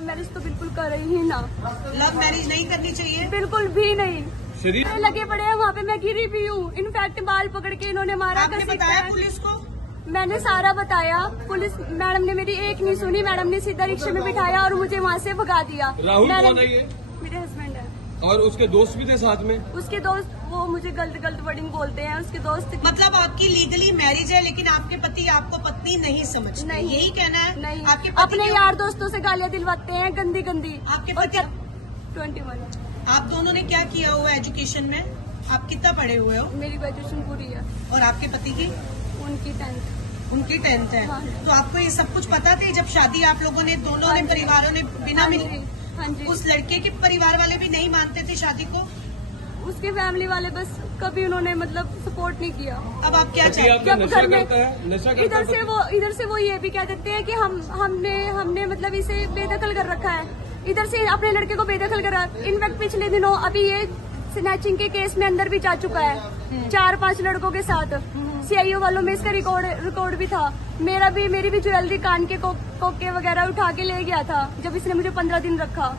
Love marriage तो बिल्कुल कर ही ना। लव मैरिज नहीं करनी चाहिए, बिल्कुल भी नहीं। शरीर लगे पड़े हैं वहाँ पे, मैं गिरी भी हूँ। इनफैक्ट बाल पकड़ के इन्होंने मारा। आपने बताया पुलिस को? मैंने सारा बताया। पुलिस मैडम ने मेरी एक नहीं सुनी। मैडम ने सीधा रिक्शे में बिठाया और मुझे वहाँ से भगा दिया। राहुल कौन है ये? मेरे हस्बैंड है। और उसके दोस्त भी थे साथ में? उसके दोस्त वो मुझे गलत वर्डिंग बोलते हैं। उसके दोस्त मतलब आपकी लीगली मैरिज है लेकिन आपके पति आपको पत्नी नहीं समझते, नहीं। यही कहना है? नहीं, आपके पति अपने यार दोस्तों से गालियाँ दिलवाते हैं गंदी गंदी। आपके और पति 21। आप दोनों ने क्या किया हुआ एजुकेशन में? आप कितना पढ़े हुए हो? मेरी ग्रेजुएशन पूरी है। और आपके पति की? उनकी 10th। उनकी 10th है। हाँ। तो आपको ये सब कुछ पता था जब शादी आप लोगों ने दोनों ने परिवारों ने बिना हाँ मिले? जी, हाँ जी। उस लड़के के परिवार वाले भी नहीं मानते थे शादी को? उसके फैमिली वाले बस कभी उन्होंने मतलब सपोर्ट नहीं किया। अब आप क्या पति चाहते आपका जब नशा घर में- करता है? नशा करता इधर है? से वो ये भी कह देते हैं कि हमने मतलब इसे बेदखल कर रखा है। इधर से अपने लड़के को बेदखल करा। इनफैक्ट पिछले दिनों अभी ये स्नैचिंग के केस में अंदर भी जा चुका है 4-5 लड़कों के साथ। सीआईओ वालों में इसका रिकॉर्ड भी था। मेरी भी ज्वेलरी, कान के कोके वगैरह उठा के ले गया था जब इसने मुझे 15 दिन रखा।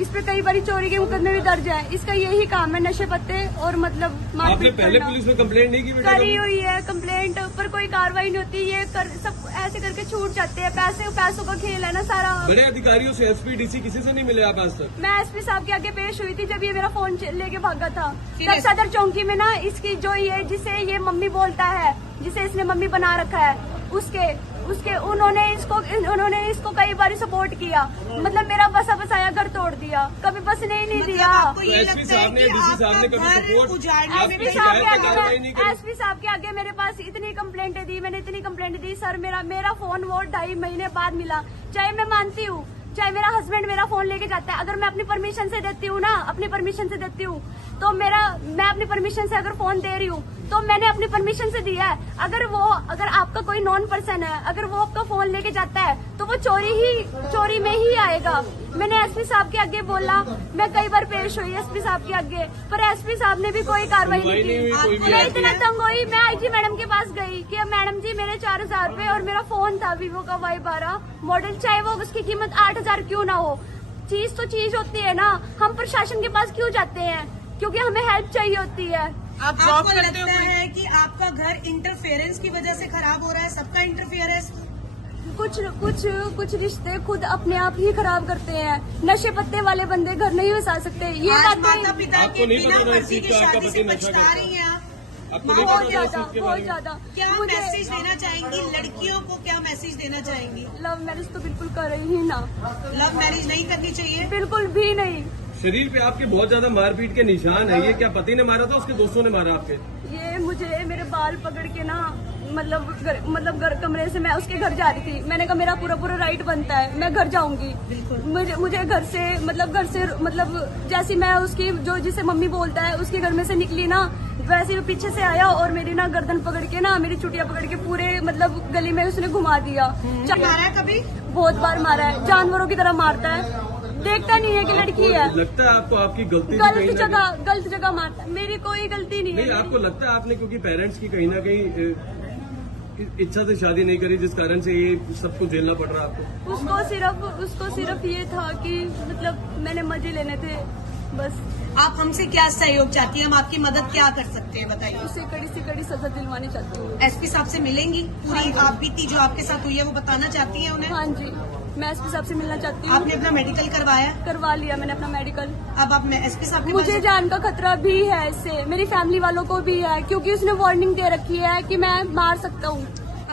इस पे कई बारी चोरी के मुकदमे भी दर्ज है। इसका यही काम है, नशे पत्ते और मतलब आपने मारपीट पहले करना। पुलिस में कंप्लेंट नहीं की बेटा? करी हुई है कंप्लेंट, पर कोई कार्रवाई नहीं होती। ये सब ऐसे करके छूट जाते हैं। पैसों का खेल है ना सारा। बड़े अधिकारियों से एसपी डीसी किसी से नहीं मिले आप आज तक? मैं एसपी साहब के आगे पेश हुई थी जब ये मेरा फोन लेके भागा था। फिर तब सदर चौकी में ना इसकी जो ये जिसे ये मम्मी बोलता है, जिसे इसने मम्मी बना रखा है, उसके उन्होंने इसको कई बार सपोर्ट किया। मतलब मेरा बसा बसाया घर तोड़ दिया, कभी बसने ही नहीं मतलब दिया। आपको ये तो एसपी लगता है साहब ने, कि डीसी साहब ने आपका कभी घर सपोर्ट उजाड़ने आपकी में एसपी साहब के शिकायत पे कार्रवाई नहीं आगे करी? एसपी साहब के आगे मेरे पास इतनी कंप्लेंटें दी, मैंने इतनी कंप्लेंट दी सर। मेरा फोन वो 2.5 महीने बाद मिला। चाहे मैं मानती हूँ, चाहे मेरा हस्बैंड मेरा फोन लेके जाता है, अगर मैं अपनी परमिशन से देती हूँ ना, अपनी परमिशन से देती हूँ, तो मैं अपनी परमिशन से अगर फोन दे रही हूँ तो मैंने अपनी परमिशन से दिया है। अगर आपका कोई नॉन पर्सन है, अगर वो आपका फोन लेके जाता है तो वो चोरी में ही आएगा। मैंने एसपी साहब के आगे बोला, मैं कई बार पेश हुई एसपी साहब के आगे, पर एसपी साहब ने भी कोई कार्रवाई नहीं नहीं हुई, कोई की। भी मैं इतना तंग हुई, मैं आईजी मैडम के पास गई कि मैडम जी मेरे 4000 रूपए और मेरा फोन था वीवो का Y12 मॉडल, चाहे वो उसकी कीमत 8000 क्यों ना हो, चीज तो चीज होती है ना। हम प्रशासन के पास क्यों जाते हैं? क्योंकि हमें हेल्प चाहिए होती है। आपको लगता है कि आपका घर इंटरफेरेंस की वजह से खराब हो रहा है? सबका इंटरफेरेंस? कुछ रिश्ते खुद अपने आप ही खराब करते हैं। नशे पत्ते वाले बंदे घर नहीं बसा सकते। ये आज बात माता पिता आपको के नहीं बिना पता था इस मर्जी चीज की का, आपका शादी से पति नशा बचता करता रही हैं आप? आपको नहीं बहुत पता था ज्यादा, इस चीज के बहुत बारे में? ज्यादा। क्या मुझे मैसेज देना चाहेंगी लड़कियों को? क्या मैसेज देना चाहेंगी? लव मैरिज तो बिल्कुल कर ही ना। लव मैरिज नहीं करनी चाहिए, बिल्कुल भी नहीं। शरीर पे आपके बहुत ज्यादा मारपीट के निशान है। ये क्या पति ने मारा था, उसके दोस्तों ने मारा आपके? ये मुझे मेरे बाल पकड़ के ना मतलब घर कमरे से मैं उसके घर जा रही थी। मैंने कहा मेरा पूरा राइट बनता है, मैं घर जाऊंगी। मुझे घर से मतलब जैसे मैं उसकी जो जिसे मम्मी बोलता है उसके घर में से निकली ना, वैसे वो पीछे से आया और मेरी ना गर्दन पकड़ के ना, मेरी चुटिया पकड़ के पूरे मतलब गली में उसने घुमा दिया। मारा है कभी? बहुत बार मारा है, जानवरों की तरह मारता है। देखता नहीं है कि लड़की है। लगता है आपको आपकी गलती थी कहीं ना कहीं? गलत जगह मारता है। मेरी कोई गलती नहीं है। नहीं, आपको लगता है आपने क्योंकि पेरेंट्स की कहीं ना कहीं इच्छा से शादी नहीं करी, जिस कारण से ये सब कुछ झेलना पड़ रहा है आपको? उसको सिर्फ ये था कि मतलब मैंने मजे लेने थे बस। आप हमसे क्या सहयोग चाहती हैं? हम आपकी मदद क्या कर सकते हैं बताइए? उसे कड़ी से कड़ी सजा दिलवानी चाहती हूँ। एसपी साहब से मिलेंगी? पूरी आप बीती जो आपके साथ हुई है वो बताना चाहती हैं उन्हें? हाँ जी, मैं एसपी साहब से मिलना चाहती हूँ। आपने अपना मेडिकल करवाया? करवा लिया मैंने अपना मेडिकल। अब आप एसपी साहब के मुझे पास? जान का खतरा भी है इससे, मेरी फैमिली वालों को भी है, क्योंकि उसने वार्निंग दे रखी है कि मैं मार सकता हूँ।